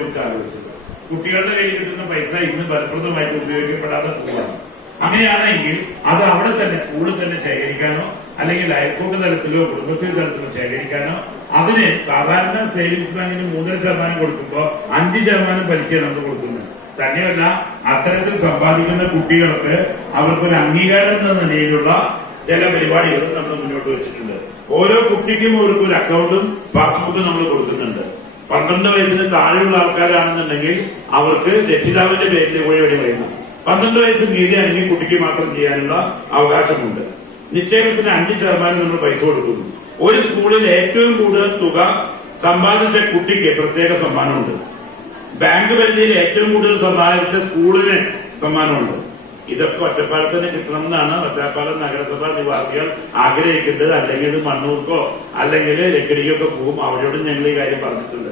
കുറിച്ച് ആലോചിച്ചത് കുട്ടികളുടെ കയ്യിൽ കിട്ടുന്ന പൈസ ഇന്ന് ഫലപ്രദമായിട്ട് ഉപയോഗിക്കപ്പെടാതെ പോവാണ്. അങ്ങനെയാണെങ്കിൽ അത് അവിടെ തന്നെ സ്കൂളിൽ തന്നെ ശേഖരിക്കാനോ അല്ലെങ്കിൽ അയൽക്കൂട്ട തലത്തിലോ കുടുംബശ്രീ തലത്തിലോ ശേഖരിക്കാനോ അതിന് സാധാരണ സേവിങ്സ് ബാങ്കിന് മൂന്നര ശതമാനം കൊടുക്കുമ്പോൾ അഞ്ച് ശതമാനം പലിശയാണ് നമ്മൾ കൊടുക്കുന്നത്. തന്നെയല്ല അത്തരത്തിൽ സമ്പാദിക്കുന്ന കുട്ടികൾക്ക് അവർക്കൊരു അംഗീകാരം എന്ന നിലയിലുള്ള ചില പരിപാടികളും നമ്മൾ മുന്നോട്ട് വെച്ചിട്ടുണ്ട്. ഓരോ കുട്ടിക്കും ഒരു അക്കൗണ്ടും പാസ്ബുക്കും നമ്മൾ കൊടുക്കുന്നുണ്ട്. പന്ത്രണ്ട് വയസ്സിന് താഴെയുള്ള ആൾക്കാരാണെന്നുണ്ടെങ്കിൽ അവർക്ക് രക്ഷിതാവിന്റെ പേരിൽ വഴി വരുന്നു പന്ത്രണ്ട് വയസ്സ് മീതിയാണെങ്കിൽ കുട്ടിക്ക് മാത്രം ചെയ്യാനുള്ള അവകാശമുണ്ട്. നിക്ഷേപത്തിന് അഞ്ച് ശതമാനം നമ്മൾ പൈസ കൊടുക്കുന്നു. ഒരു സ്കൂളിൽ ഏറ്റവും കൂടുതൽ തുക സമ്പാദിച്ച കുട്ടിക്ക് പ്രത്യേക സമ്മാനമുണ്ട്. ബാങ്ക് പരിധിയിൽ ഏറ്റവും കൂടുതൽ സമ്പാദിച്ച സ്കൂളിന് സമ്മാനമുണ്ട്. ഇതൊക്കെ ഒറ്റപ്പാലത്തിന് കിട്ടണമെന്നാണ് ഒറ്റപ്പാലം നഗരസഭാ നിവാസികൾ ആഗ്രഹിക്കേണ്ടത്. അല്ലെങ്കിൽ മണ്ണൂർക്കോ അല്ലെങ്കിൽ ലക്കിടിക്കൊക്കെ പോകും. അവരോടും ഞങ്ങൾ ഈ കാര്യം പറഞ്ഞിട്ടുണ്ട്.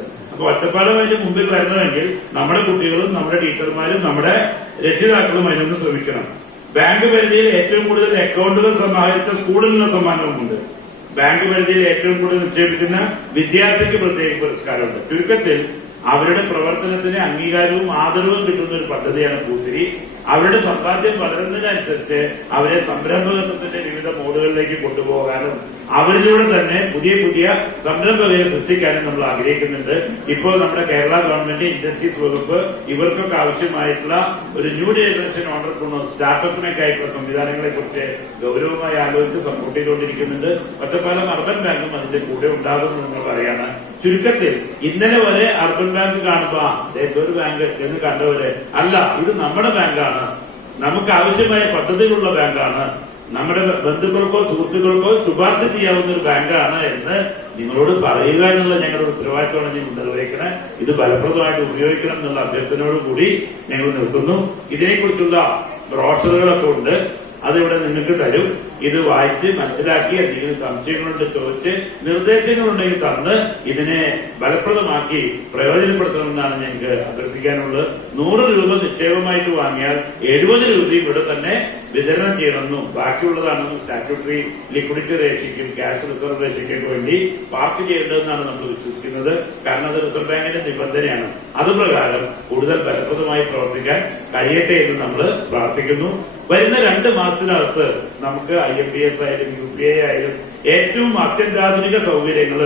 അപ്പൊ ഒറ്റപ്പാലം അതിന്റെ മുമ്പിൽ വരണമെങ്കിൽ നമ്മുടെ കുട്ടികളും നമ്മുടെ ടീച്ചർമാരും നമ്മുടെ രക്ഷിതാക്കളും അതിനൊന്ന് ശ്രമിക്കണം. ബാങ്ക് പരിധിയിൽ ഏറ്റവും കൂടുതൽ അക്കൗണ്ടുകൾ സമാഹരിച്ച സ്കൂളിൽ നിന്ന് സമ്മാനവുമുണ്ട് ബാങ്ക് പരിധിയിൽ ഏറ്റവും കൂടുതൽ നിക്ഷേപിക്കുന്ന വിദ്യാർത്ഥിക്ക് പ്രത്യേക പുരസ്കാരമുണ്ട്. ചുരുക്കത്തിൽ അവരുടെ പ്രവർത്തനത്തിന് അംഗീകാരവും ആദരവും കിട്ടുന്ന ഒരു പദ്ധതിയാണ് പൂത്തിരി. അവരുടെ സമ്പാദ്യം വളരുന്നതിനനുസരിച്ച് അവരെ സംരംഭകത്വത്തിന്റെ വിവിധ മോഡുകളിലേക്ക് കൊണ്ടുപോകാനും അവരിലൂടെ തന്നെ പുതിയ പുതിയ സംരംഭകരെ സൃഷ്ടിക്കാനും നമ്മൾ ആഗ്രഹിക്കുന്നുണ്ട്. ഇപ്പോൾ നമ്മുടെ കേരള ഗവൺമെന്റ് ഇൻഡസ്ട്രീസ് വകുപ്പ് ഇവർക്കൊക്കെ ആവശ്യമായിട്ടുള്ള ഒരു ന്യൂ ജനറേഷൻ ഓണ്ടർപ്രണർ സ്റ്റാർട്ടപ്പിനൊക്കെ ആയിട്ടുള്ള സംവിധാനങ്ങളെ കുറിച്ച് ഗൗരവമായി ആലോചിച്ച് സപ്പോർട്ട് ചെയ്തുകൊണ്ടിരിക്കുന്നുണ്ട് ഒറ്റപ്പാലം അർബൻ ബാങ്കും അതിന്റെ കൂടെ ഉണ്ടാകും എന്ന് പറയാണ്. ചുരുക്കത്തിൽ ഇന്നലെ വരെ അർബൻ ബാങ്ക് കാണുമ്പോ ഒരു ബാങ്ക് എന്ന് കണ്ടവരെ അല്ല ഇത് നമ്മുടെ ബാങ്കാണ്. നമുക്ക് ആവശ്യമായ പദ്ധതികളുള്ള ബാങ്കാണ്. നമ്മുടെ ബന്ധുക്കൾക്കോ സുഹൃത്തുക്കൾക്കോ ശുപാർശ ചെയ്യാവുന്ന ഒരു ബാങ്കാണ് എന്ന് നിങ്ങളോട് പറയുക എന്നുള്ള ഞങ്ങളുടെ ഉത്തരവാദിത്തമാണ് ഞാൻ നിർവഹിക്കണം ഇത് ഫലപ്രദമായിട്ട് ഉപയോഗിക്കണം എന്നുള്ള അഭ്യർത്ഥനയോട് കൂടി ഞങ്ങൾ നിർത്തുന്നു. ഇതിനെക്കുറിച്ചുള്ള ബ്രോഷറുകളൊക്കെ ഉണ്ട്. അതിവിടെ നിങ്ങൾക്ക് തരും. ഇത് വായിച്ച് മനസ്സിലാക്കി എന്തെങ്കിലും സംശയങ്ങളുണ്ട് ചോദിച്ച് നിർദ്ദേശങ്ങളുണ്ടെങ്കിൽ തന്ന് ഇതിനെ ഫലപ്രദമാക്കി പ്രയോജനപ്പെടുത്തണമെന്നാണ് ഞങ്ങൾക്ക് അഭ്യർത്ഥിക്കാനുള്ളത്. നൂറ് രൂപ നിക്ഷേപമായിട്ട് വാങ്ങിയാൽ എഴുപത് രൂപയും ഇവിടെ തന്നെ വിതരണം ചെയ്യണമെന്നും ബാക്കിയുള്ളതാണെന്നും സ്റ്റാറ്റ്യൂട്ടറി ലിക്വിഡിറ്റി റേഷ്യയ്ക്കും ക്യാഷ് റിസർവ് റേഷ്യയ്ക്കൊക്കെ വേണ്ടി പാർക്ക് ചെയ്യേണ്ടതെന്നാണ് നമ്മൾ വിശ്വസിക്കുന്നത്. കാരണം അത് റിസർവ് ബാങ്കിന്റെ നിബന്ധനയാണ്. അതുപ്രകാരം കൂടുതൽ ഫലപ്രദമായി പ്രവർത്തിക്കാൻ കഴിയട്ടെ എന്ന് നമ്മൾ പ്രാർത്ഥിക്കുന്നു. വരുന്ന രണ്ട് മാസത്തിനകത്ത് നമുക്ക് ഐ എം പി എസ് ആയാലും യു പി ഐ ആയാലും ഏറ്റവും അത്യന്താധുനിക സൗകര്യങ്ങൾ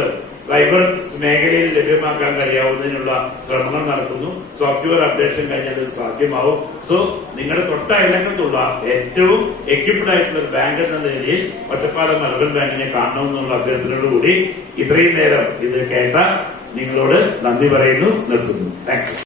സൈബർ മേഖലയിൽ ലഭ്യമാക്കാൻ കഴിയാവുന്നതിനുള്ള ശ്രമങ്ങൾ നടക്കുന്നു. സോഫ്റ്റ്വെയർ അപ്ഡേഷൻ കഴിഞ്ഞാൽ സാധ്യമാവും. സോ നിങ്ങളുടെ തൊട്ട ഇലക്കത്തുള്ള ഏറ്റവും എക്യുപ്ഡ് ആയിട്ടുള്ള ഒരു ബാങ്ക് എന്ന നിലയിൽ ഒറ്റപ്പാലം അർബൻ ബാങ്കിനെ കാണണമെന്നുള്ള അഭ്യർത്ഥനയോടുകൂടി ഇത്രയും നേരം ഇത് കേട്ട നിങ്ങളോട് നന്ദി പറയുന്നു നിർത്തുന്നു.